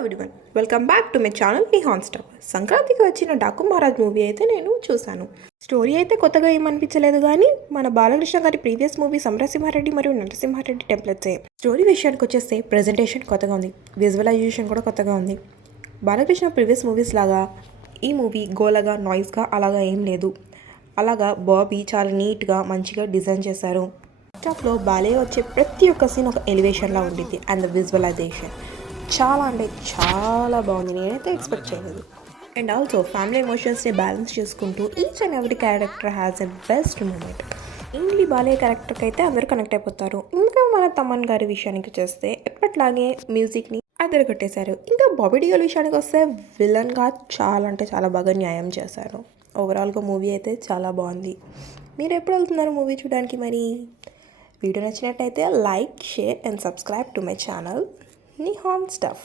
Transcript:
Everyone, welcome back to my channel Nihan stop. సంక్రాంతికి వచ్చిన Daaku Maharaj movie అయితే నేను చూశాను. స్టోరీ అయితే కొత్తగా ఏమనిపించలేదు, కానీ మన బాలకృష్ణ గారి ప్రీవియస్ మూవీ సమరసింహారెడ్డి మరియు నరసింహారెడ్డి టెంప్లెట్సే. స్టోరీ విషయానికి వచ్చేస్తే ప్రజెంటేషన్ కొత్తగా ఉంది, విజువలైజేషన్ కూడా కొత్తగా ఉంది. బాలకృష్ణ ప్రీవియస్ మూవీస్ లాగా ఈ మూవీ గోలగా నాయిస్గా అలాగా ఏం లేదు. అలాగా బాబీ చాలా నీట్గా మంచిగా డిజైన్ చేశారు. టాప్లో బాలే వచ్చే ప్రతి ఒక్క సీన్ ఒక ఎలివేషన్లా ఉండిద్ది. అండ్ ద విజువలైజేషన్ చాలా అంటే చాలా బాగుంది. నేనైతే ఎక్స్పెక్ట్ చేయలేదు. అండ్ ఆల్సో ఫ్యామిలీ ఎమోషన్స్ని బ్యాలెన్స్ చేసుకుంటూ each and every character has a best moment. ఇంగ్లీ బాలయ్య క్యారెక్టర్కి అయితే అందరూ కనెక్ట్ అయిపోతారు. ఇంకా మన తమన్ గారి విషయానికి చేస్తే ఎప్పట్లాగే మ్యూజిక్ని అదరగొట్టేశారు. ఇంకా బాబీ డియోల్ విషయానికి వస్తే విలన్గా చాలా అంటే చాలా బాగా న్యాయం చేశారు. ఓవరాల్గా మూవీ అయితే చాలా బాగుంది. మీరు ఎప్పుడు వెళ్తున్నారు మూవీ చూడడానికి? మరి వీడియో నచ్చినట్టయితే like, share and subscribe to my channel Nihan stuff.